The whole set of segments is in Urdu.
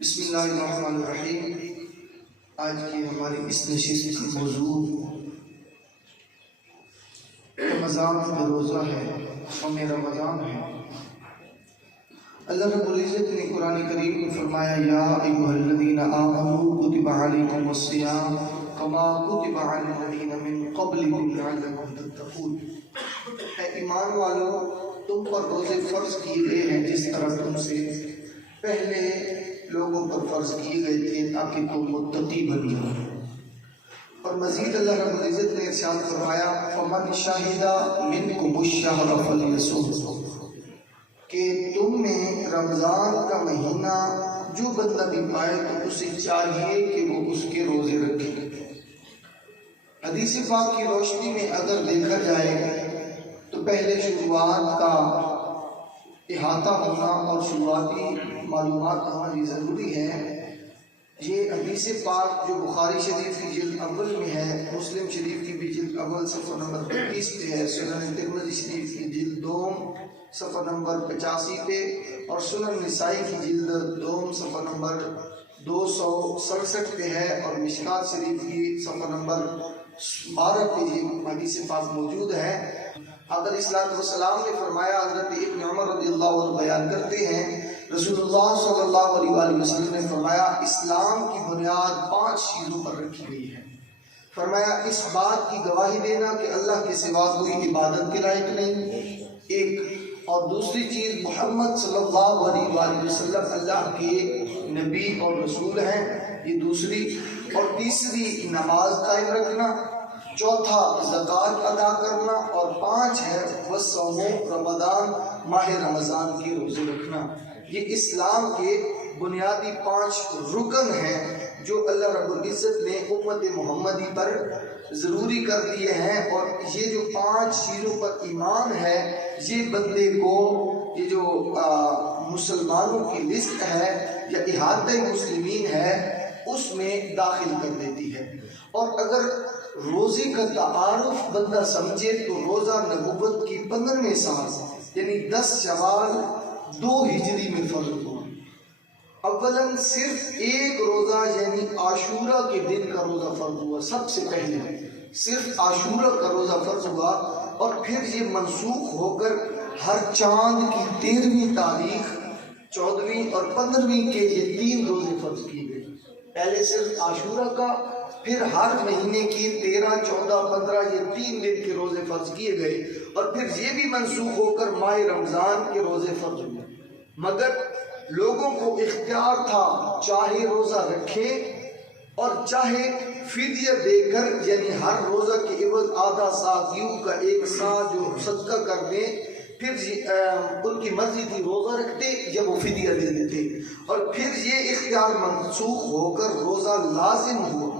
بسم اللہ الرحمن الرحیم۔ آج کی ہماری اس نشست کی موضوع رمضان کا روزہ ہے اور رمضان ہے۔ اللہ رب العزت نے قرآن کریم میں فرمایا یا ایھا الذین آمنوا کتب علیکم الصیام کما کتب علی الذین من قبلکم لعلکم تتقون۔ اے ایمان والو، تم پر روزے فرض کیے گئے ہیں جس طرح تم سے پہلے لوگوں پر فرض کیے گئے تھے تاکہ تم متقی بن جاؤ۔ اور مزید اللہ رب العزت نے ارشاد فرمایا فمن شہد منکم الشہر فلیصم، کہ تم میں رمضان کا مہینہ جو بندہ بھی پائے تو اسے چاہیے کہ وہ اس کے روزے رکھے۔ حدیث پاک کی روشنی میں اگر دیکھا جائے تو پہلے شروعات کا احاطہ ہونا اور شروعاتی معلومات ہونا یہ ضروری ہے۔ یہ حدیث پاک جو بخاری شریف کی جلد اول میں ہے، مسلم شریف کی بھی جلد اول صفحہ نمبر 32 پہ ہے، سنن ترمذی شریف کی جلد دوم صفحہ نمبر 85 پہ، اور سنن نسائی کی جلد دوم صفحہ نمبر 267 پہ ہے، اور مشکات شریف کی صفحہ نمبر 12 پہ یہ حدیث پاک موجود ہے۔ حضرت اسلام والسلام نے فرمایا، حضرت ابن عمر رضی اللہ عنہ بیان کرتے ہیں، رسول اللہ صلی اللہ علیہ وآلہ وسلم نے فرمایا اسلام کی بنیاد 5 چیزوں پر رکھی گئی ہے۔ فرمایا اس بات کی گواہی دینا کہ اللہ کے سوا کوئی عبادت کے لائق نہیں، ایک، اور دوسری چیز محمد صلی اللہ علیہ وآلہ وسلم اللہ کے نبی اور رسول ہیں، یہ دوسری، اور تیسری نماز قائم رکھنا، چوتھا زکوٰۃ ادا کرنا، اور 5 ہے وصوم رمضان، ماہ رمضان کے روزے رکھنا۔ یہ اسلام کے بنیادی 5 رکن ہیں جو اللہ رب العزت نے امت محمدی پر ضروری کر دیے ہیں، اور یہ جو 5 چیزوں پر ایمان ہے یہ بندے کو یہ جو مسلمانوں کی لسٹ ہے یا احاطۂ مسلمین ہے اس میں داخل کر دیتی ہے۔ اور اگر روزے کا تعارف بندہ سمجھے تو روزہ نبوت کی 15ویں سال یعنی 10 شوال 2 ہجری میں فرض ہوا۔ اولاً صرف ایک روزہ یعنی عاشورہ کے دن کا روزہ فرض ہوا، سب سے پہلے صرف عاشورہ کا روزہ فرض ہوا، اور پھر یہ منسوخ ہو کر ہر چاند کی 13ویں تاریخ، 14ویں اور 15ویں کے یہ 3 روزے فرض کیے گئے۔ پہلے صرف عاشورہ کا، پھر ہر مہینے کی 13، 14، 15 یہ 3 دن کے روزے فرض کیے گئے، اور پھر یہ بھی منسوخ ہو کر ماہ رمضان کے روزے فرض ہوئے۔ مگر لوگوں کو اختیار تھا چاہے روزہ رکھیں اور چاہے فدیہ دے کر، یعنی ہر روزہ کے عوض آدھا سا گیہوں کا 1 سا جو صدقہ کر دیں، پھر ان کی مرضی تھی روزہ رکھتے یا وہ فدیہ دے دیتے، اور پھر یہ اختیار منسوخ ہو کر روزہ لازم ہوا،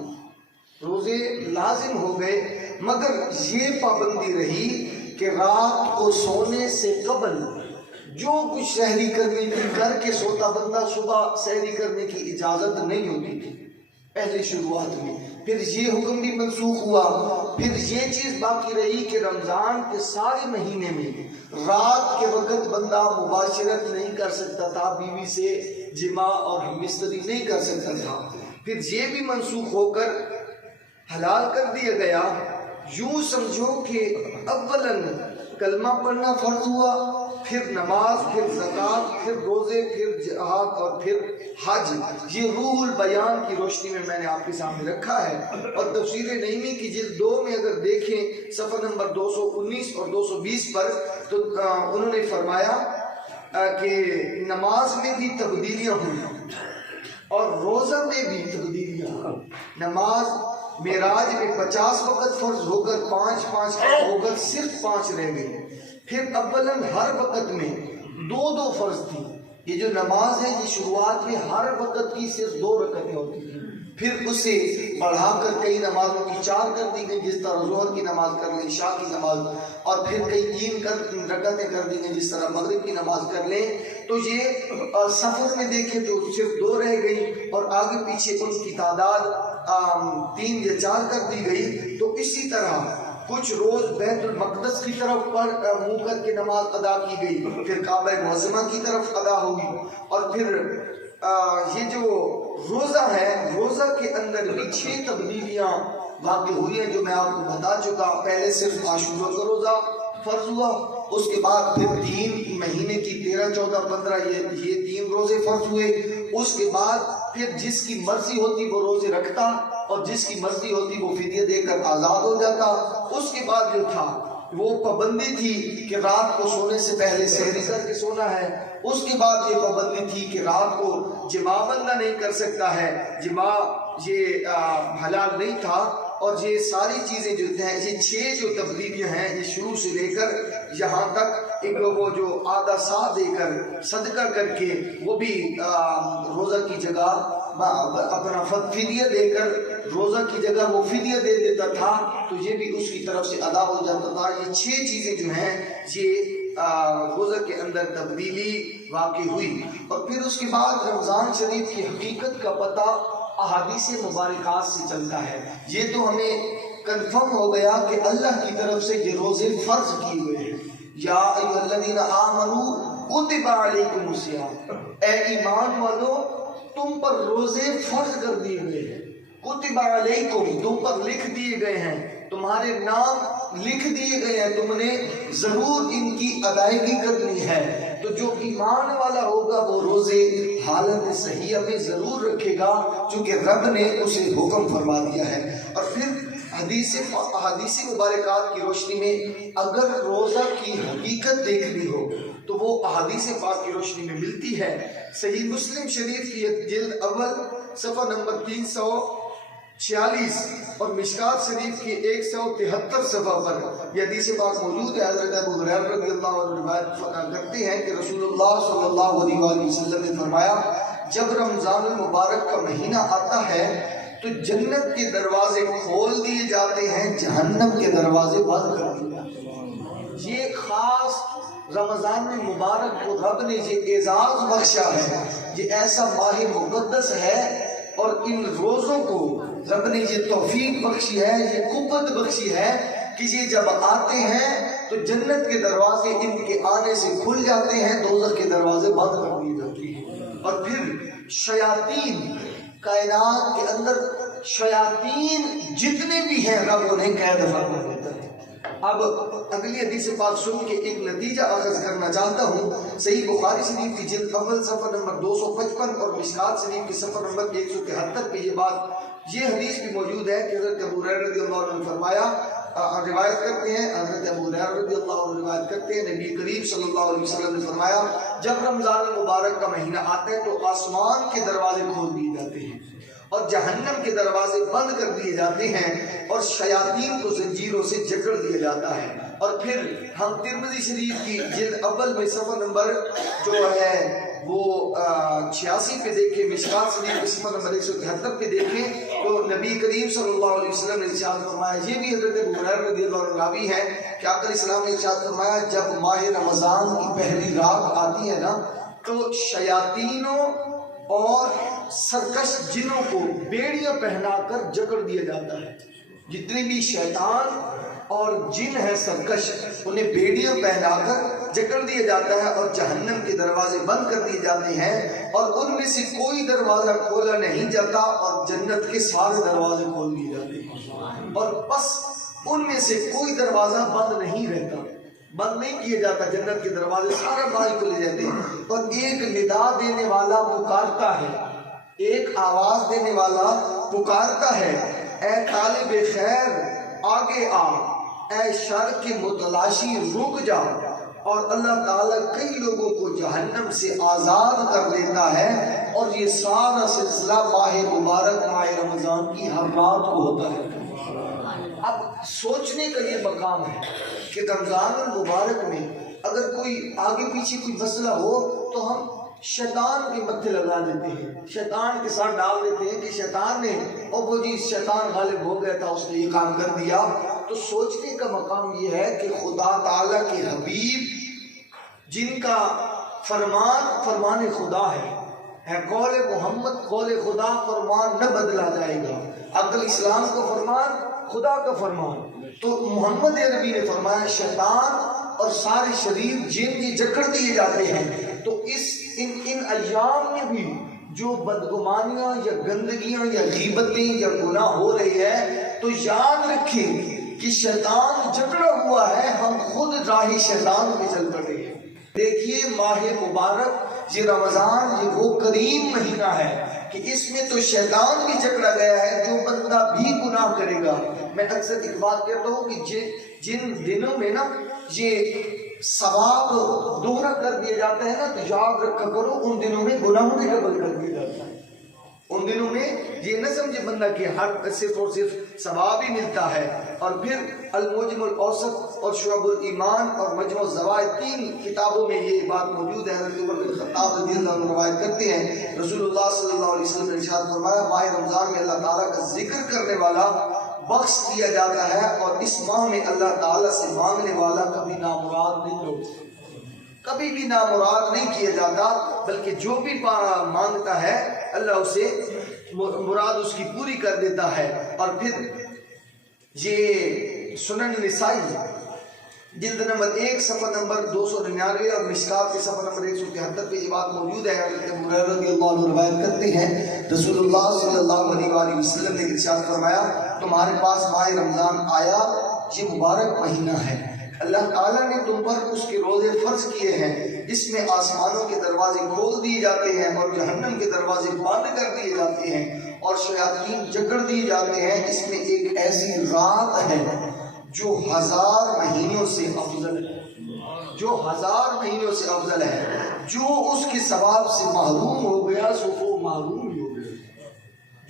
روزے لازم ہو گئے۔ مگر یہ پابندی رہی کہ رات کو سونے سے قبل جو کچھ سحری کرنے کی کر کے سوتا بندہ، صبح سحری کرنے کی اجازت نہیں ہوتی تھی پہلے شروعات میں۔ پھر یہ حکم بھی منسوخ ہوا، پھر یہ چیز باقی رہی کہ رمضان کے سارے مہینے میں رات کے وقت بندہ مباشرت نہیں کر سکتا تھا، بیوی سے جماع اور مستری نہیں کر سکتا تھا۔ پھر یہ بھی منسوخ ہو کر حلال کر دیا گیا۔ یوں سمجھو کہ اولاً کلمہ پڑھنا فرض ہوا، پھر نماز، پھر زکوٰۃ، پھر روزے، پھر جہاد، اور پھر حج۔ یہ روح البیان کی روشنی میں میں نے آپ کے سامنے رکھا ہے، اور تفسیر نعیمی کی جلد 2 میں اگر دیکھیں صفحہ نمبر 219 اور 220 پر، تو انہوں نے فرمایا کہ نماز میں بھی تبدیلیاں ہوئی اور روزہ میں بھی تبدیلیاں ہوئی۔ نماز معراج میں 50 وقت فرض ہو کر 5 ہو کر صرف 5 رہ گئے۔ پھر اولاً ہر وقت میں 2 فرض تھی۔ یہ جو نماز ہے یہ شروعات میں ہر وقت کی صرف 2 رکعتیں ہوتی تھیں، پھر اسے بڑھا کر کئی نمازوں کی 4 کر دی گئی، جس طرح ظہر کی نماز کر لیں، عشاء کی نماز، اور پھر کئی 3 رکعتیں کر دی گئی جس طرح مغرب کی نماز کر لیں۔ تو یہ سفر میں دیکھیں تو صرف 2 رہ گئی، اور آگے پیچھے ان کی تعداد 3 یا 4 کر دی گئی۔ تو اسی طرح کچھ روز بیت المقدس کی طرف منہ کر کے نماز ادا کی گئی، پھر کعبہ معظمہ کی طرف ادا ہوگی، اور پھر یہ جو روزہ ہے، روزہ کے اندر بھی 6 تبدیلیاں واقع ہوئی ہیں جو میں آپ کو بتا چکا۔ پہلے صرف عاشورہ کا روزہ فرض ہوا، اس کے بعد پھر 3 مہینے کی 13، 14، 15 یہ 3 روزے فرض ہوئے۔ اس کے بعد پھر جس کی مرضی ہوتی وہ روزے رکھتا اور جس کی مرضی ہوتی وہ فدیہ دے کر آزاد ہو جاتا۔ اس کے بعد جو تھا وہ پابندی تھی کہ رات کو سونے سے پہلے سحری کر کے سونا ہے۔ اس کے بعد یہ پابندی تھی کہ رات کو جماع بندہ نہیں کر سکتا ہے، جماع یہ حلال نہیں تھا۔ اور یہ ساری چیزیں جو ہیں، یہ 6 جو تبدیلیاں ہیں، یہ شروع سے لے کر یہاں تک ایک لوگوں جو آدھا سا دے کر صدقہ کر کے وہ بھی روزہ کی جگہ اپنا فدیہ دے کر روزہ کی جگہ وہ فدیہ دے دیتا تھا، تو یہ بھی اس کی طرف سے ادا ہو جاتا تھا۔ یہ 6 چیزیں جو ہیں یہ روزہ کے اندر تبدیلی واقع ہوئی۔ اور پھر اس کے بعد رمضان شریف کی حقیقت کا پتہ احادیث مبارکات سے چلتا ہے۔ یہ تو ہمیں کنفرم ہو گیا کہ اللہ کی طرف سے یہ روزے فرض کیے ہوئے ہیں۔ یا ایھا الذین آمنوا کتب علیکم الصیام، اے ایمان والو تم پر روزے فرض کر دیے ہوئے ہیں۔ کتب علیکم، تم پر لکھ دیے گئے ہیں، تمہارے نام لکھ دیے گئے ہیں، تم نے ضرور ان کی ادائیگی کرنی ہے۔ تو جو ایمان والا ہوگا وہ روزے حالت صحیحہ میں ضرور رکھے گا، چونکہ رب نے اسے حکم فرما دیا ہے۔ اور پھر احادیث مبارکات کی روشنی میں اگر روزہ کی حقیقت دیکھنی ہو تو وہ احادیث پاک کی روشنی میں ملتی ہے۔ صحیح مسلم شریف کی جلد اول صفحہ نمبر 346 اور مشکات شریف کی 173 صفحہ پر یہ حدیث پاک موجود ہے۔ حضرت ابو ہریرہ رضی اللہ عنہ روایت کرتے ہیں کہ رسول اللہ صلی اللہ علیہ وآلہ وسلم نے فرمایا، جب رمضان المبارک کا مہینہ آتا ہے تو جنت کے دروازے کھول دیے جاتے ہیں، جہنم کے دروازے بند کر دیے جاتے ہیں۔ یہ خاص رمضان المبارک کو رب نے یہ اعزاز بخشا ہے، یہ ایسا ماہ مقدس ہے، اور ان روزوں کو رب نے یہ توفیق بخشی ہے، یہ قوت بخشی ہے کہ یہ جب آتے ہیں تو جنت کے دروازے ان کے آنے سے کھل جاتے ہیں، دوزخ کے دروازے بند کر دیے جاتے ہیں۔ اور پھر شیاطین، کائنات کے اندر شیاطین جتنے بھی ہیں رب انہیں قید فرما دیتا ہے۔ اب اگلی حدیث پاک سن کے ایک نتیجہ اخذ کرنا چاہتا ہوں۔ صحیح بخاری شریف کی جلد اول صفحہ نمبر 255 اور مشکات شریف کی صفحہ نمبر 173 پہ یہ حدیث بھی موجود ہے کہ حضرت ابو ہریرہ رضی اللہ عنہ نے فرمایا، روایت کرتے ہیں حضرت ابو ہریرہ رضی اللہ عنہ روایت کرتے ہیں، نبی کریم صلی اللہ علیہ وسلم نے فرمایا، جب رمضان المبارک کا مہینہ آتا ہے تو آسمان کے دروازے کھول دیے جاتے ہیں اور جہنم کے دروازے بند کر دیے جاتے ہیں اور شیاطین کو زنجیروں سے جکڑ دیا جاتا ہے۔ اور پھر ہم ترمذی شریف کی جلد اول میں صفحہ نمبر جو ہے وہ 86 پہ دیکھیں، مشکات شریف کی صفحہ نمبر 173 پہ دیکھیں تو نبی کریم صلی اللہ علیہ وسلم نے ارشاد فرمایا، یہ بھی حضرت ابو ہریرہ رضی اللہ عنہ راوی ہے کہ آقا اسلام نے ارشاد فرمایا، جب ماہ رمضان کی پہلی رات آتی ہے نا تو شیاطینوں اور سرکش جنوں کو بیڑیاں پہنا کر جکڑ دیا جاتا ہے۔ جتنے بھی شیطان اور جن ہے سرکش، انہیں بیڑیاں پہنا کر جکڑ دیا جاتا ہے اور جہنم کے دروازے بند کر دیے جاتے ہیں، اور ان میں سے کوئی دروازہ کھولا نہیں جاتا اور جنت کے سارے دروازے کھول دیے جاتے ہیں، اور بس ان میں سے کوئی دروازہ بند نہیں رہتا، بند نہیں کیا جاتا، جنت کے دروازے سارے باہر کھلے جاتے ہیں۔ اور ایک ندا دینے والا پکارتا ہے، ایک آواز دینے والا پکارتا ہے، اے طالب خیر آگے آ، اے شر کے متلاشی رک جا، اور اللہ تعالیٰ کئی لوگوں کو جہنم سے آزاد کر دیتا ہے، اور یہ سارا سلسلہ ماہ مبارک ماہ رمضان کی ہر رات کو ہوتا ہے۔ اب سوچنے کا یہ مقام ہے کہ رمضان المبارک میں اگر کوئی آگے پیچھے کوئی مسئلہ ہو تو ہم شیطان کے متھے لگا دیتے ہیں، شیطان کے ساتھ ڈال دیتے ہیں کہ شیطان نے وہ جی شیطان غالب ہو گیا تھا، اس نے یہ کام کر دیا۔ تو سوچنے کا مقام یہ ہے کہ خدا تعالیٰ کے حبیب جن کا فرمان خدا ہے قول محمد قول خدا، فرمان نہ بدلا جائے گا، عقل اسلام کا فرمان خدا کا فرمان، تو محمد عربی نے فرمایا شیطان اور سارے شریر جن یہ جکڑ دیے جاتے ہیں۔ تو ان ایام میں بھی جو بدگمانیاں یا گندگیاں یا غیبتیں یا گناہ ہو رہی ہے تو یاد رکھیں کہ شیطان جکڑا ہوا ہے، ہم خود راہ شیطان پہ چل پڑے ہیں۔ دیکھیے ماہ مبارک یہ رمضان، یہ وہ کریم مہینہ ہے کہ اس میں تو شیطان بھی جکڑا گیا ہے، جو بندہ بھی گناہ کرے گا۔ میں اکثر ایک بات کہتا ہوں کہ جن دنوں میں نا یہ ثواب دوہرا کر دیا جاتا ہے نا، تو یاد رکھا کرو ان دنوں میں گناہوں بھی ڈبل کر دیا جاتا ہے۔ ان دنوں میں یہ نہ سمجھے بندہ کہ ہر صرف اور صرف ثواب ہی ملتا ہے۔ اور پھر المعجم الاوسط اور شعب الایمان اور مجموع الزوائد، 3 کتابوں میں یہ بات موجود ہے۔ حضرت عمر بن خطاب رضی اللہ عنہ روایت کرتے ہیں، رسول اللہ صلی اللہ علیہ وسلم نے ارشاد فرمایا، ماہ رمضان میں اللہ تعالیٰ کا ذکر کرنے والا بخش دیا جاتا ہے، اور اس ماہ میں اللہ تعالیٰ سے مانگنے والا کبھی نامراد نہیں ہوتا، کبھی بھی نامراد نہیں کیا جاتا، بلکہ جو بھی مانگتا ہے اللہ اسے مراد اس کی پوری کر دیتا ہے۔ اور پھر یہ سنن نسائی جلد نمبر 1 صفحہ نمبر 299 اور مشکات کے صفحہ نمبر 173 پہ یہ بات موجود ہے۔ حضرت ابو ہریرہ رضی اللہ عنہ روایت کرتے ہیں، رسول اللہ صلی اللہ علیہ وآلہ وسلم نے ارشاد فرمایا، تمہارے پاس ماہ رمضان آیا، یہ مبارک مہینہ ہے، اللہ تعالیٰ نے تم پر اس کے روزے فرض کیے ہیں، اس میں آسمانوں کے دروازے کھول دیے جاتے ہیں اور جہنم کے دروازے بند کر دیے جاتے ہیں اور شیاطین جکڑ دیے جاتے ہیں، اس میں ایک ایسی رات ہے جو 1000 مہینوں سے افضل ہے، جو 1000 مہینوں سے افضل ہے، جو اس کے ثواب سے محروم ہو گیا سو وہ محروم ہی ہو گیا،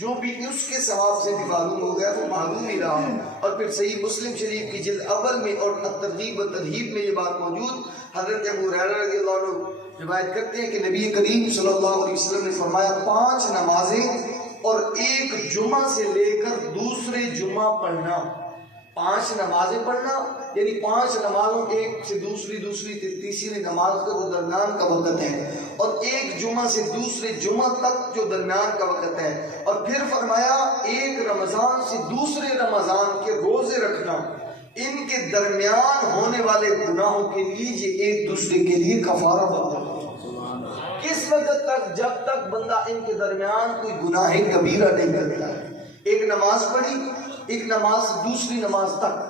جو بھی اس کے ثواب سے بھی معلوم ہو گیا وہ معلوم ہی رہا۔ اور پھر صحیح مسلم شریف کی جلد اول میں اور ترغیب و ترہیب میں یہ بات موجود، حضرت ابو ہریرہ رضی اللہ عنہ روایت کرتے ہیں کہ نبی کریم صلی اللہ علیہ وسلم نے فرمایا، 5 نمازیں اور ایک جمعہ سے لے کر دوسرے جمعہ پڑھنا، 5 نمازیں پڑھنا یعنی 5 نمازوں ایک سے دوسری تیسری نماز کا جو درمیان کا وقت ہے، اور ایک جمعہ سے دوسرے جمعہ تک جو درمیان کا وقت ہے، اور پھر فرمایا ایک رمضان سے دوسرے رمضان کے روزے رکھنا، ان کے درمیان ہونے والے گناہوں کے لیے یہ ایک دوسرے کے لیے کفارہ بنتا ہے۔ کس وقت تک؟ جب تک بندہ ان کے درمیان کوئی گناہ کبیرہ نہیں کرتا ہے۔ ایک نماز پڑھی، ایک نماز سے دوسری نماز تک،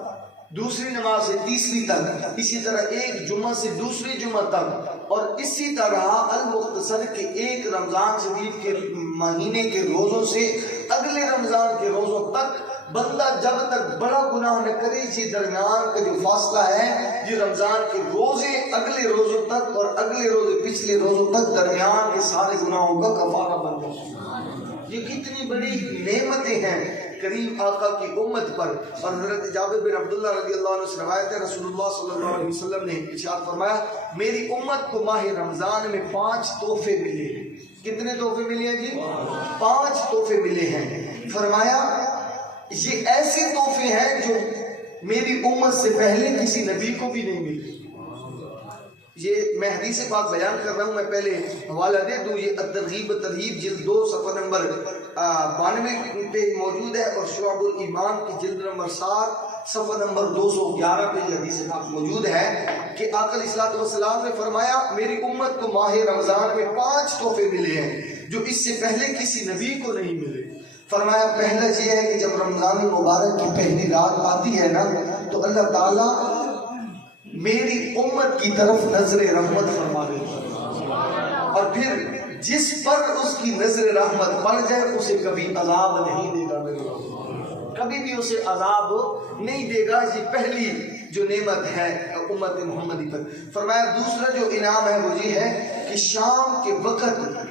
دوسری نماز سے تیسری تک، اسی طرح ایک جمعہ سے دوسری جمعہ تک، اور اسی طرح المختصر کے ایک رمضان شریف کے مہینے کے روزوں سے اگلے رمضان کے روزوں تک بندہ جب تک بڑا گناہ نہ کرے، یہ درمیان کا جو فاصلہ ہے، یہ رمضان کے روزے اگلے روزوں تک اور اگلے روزے پچھلے روزوں تک درمیان کے سارے گناہوں کا کفارہ بن جاتا ہے۔ یہ کتنی بڑی نعمتیں ہیں کریم آقا کی امت پر۔ اور حضرت جابر بن عبداللہ رضی اللہ عنہ سے روایت ہے، رسول اللہ صلی اللہ علیہ وسلم نے ارشاد فرمایا، میری امت کو ماہ رمضان میں 5 تحفے ملے ہیں۔ کتنے تحفے ملے ہیں جی؟ 5 تحفے ملے ہیں۔ فرمایا یہ ایسے تحفے ہیں جو میری امت سے پہلے کسی نبی کو بھی نہیں ملے۔ یہ میں حدیث پاک بیان کر رہا ہوں، میں پہلے حوالہ دے دوں، یہ الترغیب والترہیب جلد 2 صفحہ نمبر 92 پہ موجود ہے، اور شعب الایمان کی جلد نمبر 7 صفحہ نمبر 211 پہ یہ حدیث پاک موجود ہے کہ آقا علیہ الصلوۃ والسلام نے فرمایا، میری امت کو ماہ رمضان میں 5 تحفے ملے ہیں جو اس سے پہلے کسی نبی کو نہیں ملے۔ فرمایا پہلا یہ ہے کہ جب رمضان المبارک کی پہلی رات آتی ہے نا، تو اللہ تعالیٰ میری امت کی طرف نظر رحمت فرما دیتا ہے، اور پھر جس پر اس کی نظر رحمت پڑ جائے اسے کبھی عذاب نہیں دے گا، میرے کبھی بھی اسے عذاب نہیں دے گا۔ یہ پہلی جو نعمت ہے امت محمدی پر۔ فرمایا دوسرا جو انعام ہے وہ یہ ہے کہ شام کے وقت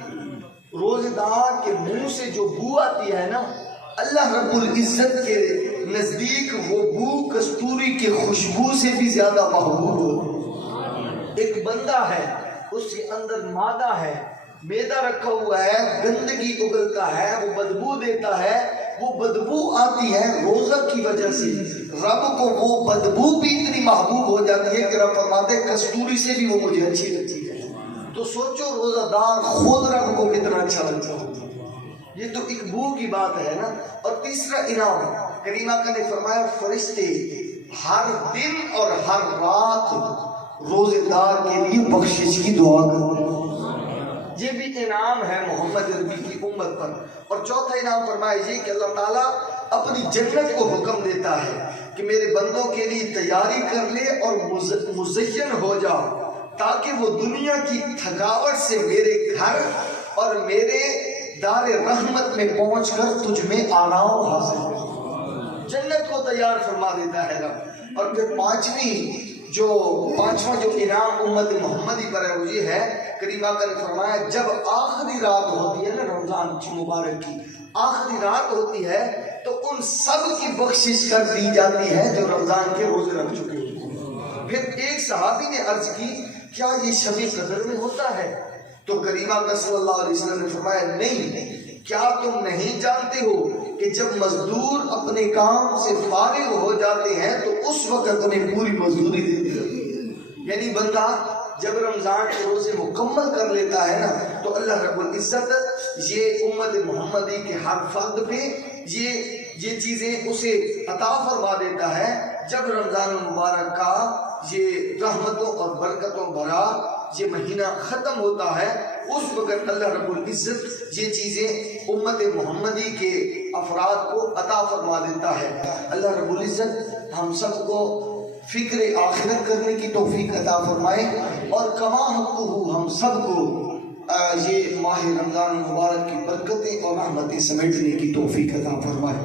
روزے دار کے منہ سے جو بو آتی ہے نا، اللہ رب العزت کے نزدیک وہ بو کستوری کے خوشبو سے بھی زیادہ محبوب ہوتی ہے۔ ایک بندہ ہے، اس کے اندر مادہ ہے، میدا رکھا ہوا ہے، گندگی اگلتا ہے، وہ بدبو دیتا ہے، وہ بدبو آتی ہے روزہ کی وجہ سے، رب کو وہ بدبو بھی اتنی محبوب ہو جاتی ہے کہ رب فرماتے ہیں کستوری سے بھی وہ مجھے اچھی لگتی ہے۔ تو سوچو روزہ دار خود رب کو کتنا اچھا لگتا ہے۔ یہ تو ایک بو کی بات ہے نا۔ اور تیسرا انعام کریم آقا نے فرمایا فرشتے ہر دن اور ہر رات روزے دار کے لیے بخشش کی دعا کرتے ہیں۔ یہ بھی انعام ہے محمد عربی کی امت پر۔ اور چوتھا انعام فرمایا یہ کہ اللہ تعالیٰ اپنی جنت کو حکم دیتا ہے کہ میرے بندوں کے لیے تیاری کر لے اور مزین ہو جاؤ، تاکہ وہ دنیا کی تھکاوٹ سے میرے گھر اور میرے دار رحمت میں پہنچ کر تجھ میں آرام حاصل ہو۔ جنت کو تیار فرما دیتا ہے رب۔ اور پھر پانچواں جو انعام امت محمدی پر ہے وہ یہ ہے، کریم آقا نے فرمایا جب آخری رات ہوتی ہے نا رمضان کی مبارک کی آخری رات ہوتی ہے تو ان سب کی بخشش کر دی جاتی ہے جو رمضان کے روزے رکھ چکے ہوتے ہیں۔ پھر ایک صحابی نے عرض کی کیا یہ شب قدر میں ہوتا ہے؟ تو کریم آقا صلی اللہ علیہ وسلم نے فرمایا نہیں، کیا تم نہیں جانتے ہو کہ جب مزدور اپنے کام سے فارغ ہو جاتے ہیں تو اس وقت انہیں پوری مزدوری دیتی ہے۔ یعنی بندہ جب رمضان کے روزے مکمل کر لیتا ہے نا تو اللہ رب العزت یہ امت محمدی کے ہر فرد پہ یہ چیزیں اسے عطا فرما دیتا ہے۔ جب رمضان المبارک کا یہ رحمتوں اور برکتوں بھرا یہ مہینہ ختم ہوتا ہے اس وقت اللہ رب العزت یہ چیزیں امت محمدی کے افراد کو عطا فرما دیتا ہے۔ اللہ رب العزت ہم سب کو فکر آخرت کرنے کی توفیق عطا فرمائے اور کما حقہ ہم سب کو یہ ماہ رمضان المبارک کی برکتیں اور رحمتیں سمیٹنے کی توفیق عطا فرمائے۔